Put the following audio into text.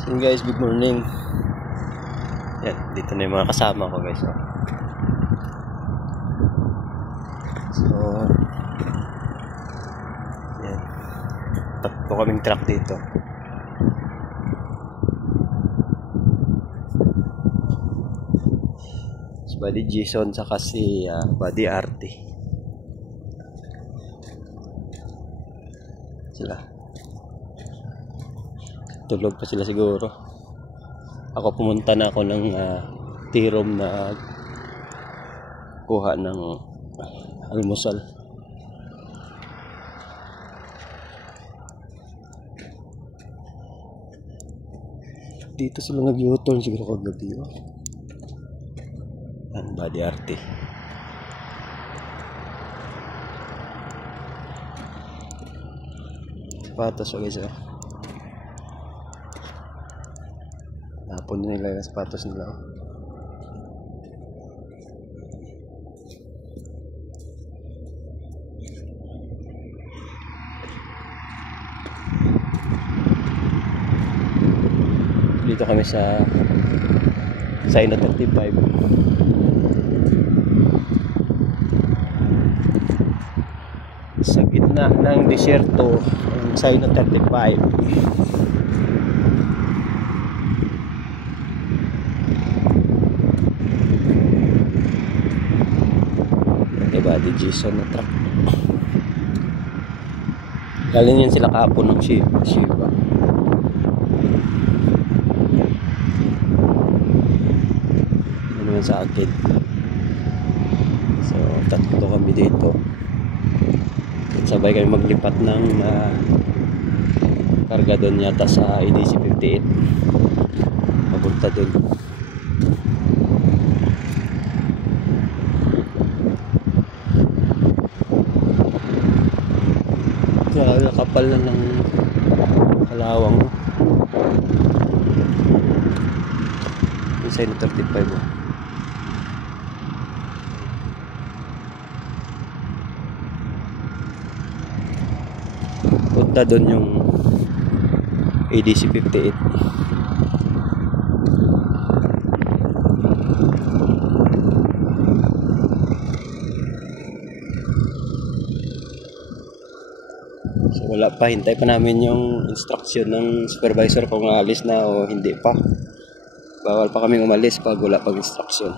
So guys, good morning. Yan, dito na yung mga kasama ko guys. So, yan. Tatlo kaming truck dito. Si Buddy Jason saka si Buddy Arte. Sila. Tulog pa sila siguro. Ako pumunta na ako ng T-room na kuha ng almusal. Dito sila nag-U-turn siguro kagabi. Ang Buddy Arte. Sapatos guys. Napon nila yung sapatos nila. Dito kami sa Saina 35. Sa gitna ng disyerto, ang Saina 35. Buddy Jason na truck. Galing yan sila kahapon ng Shiba. Ano naman sa akin. So tatlo kami dito. Sabay kami maglipat ng karga doon yata sa EDC 58. Papunta doon. Nakapal na ng kalawang. Yung Saina 35. Punta doon yung ADC 58. So wala pa, hintay pa namin yung instruction ng supervisor kung aalis na o hindi pa. Bawal pa kaming umalis pag wala pang instruction.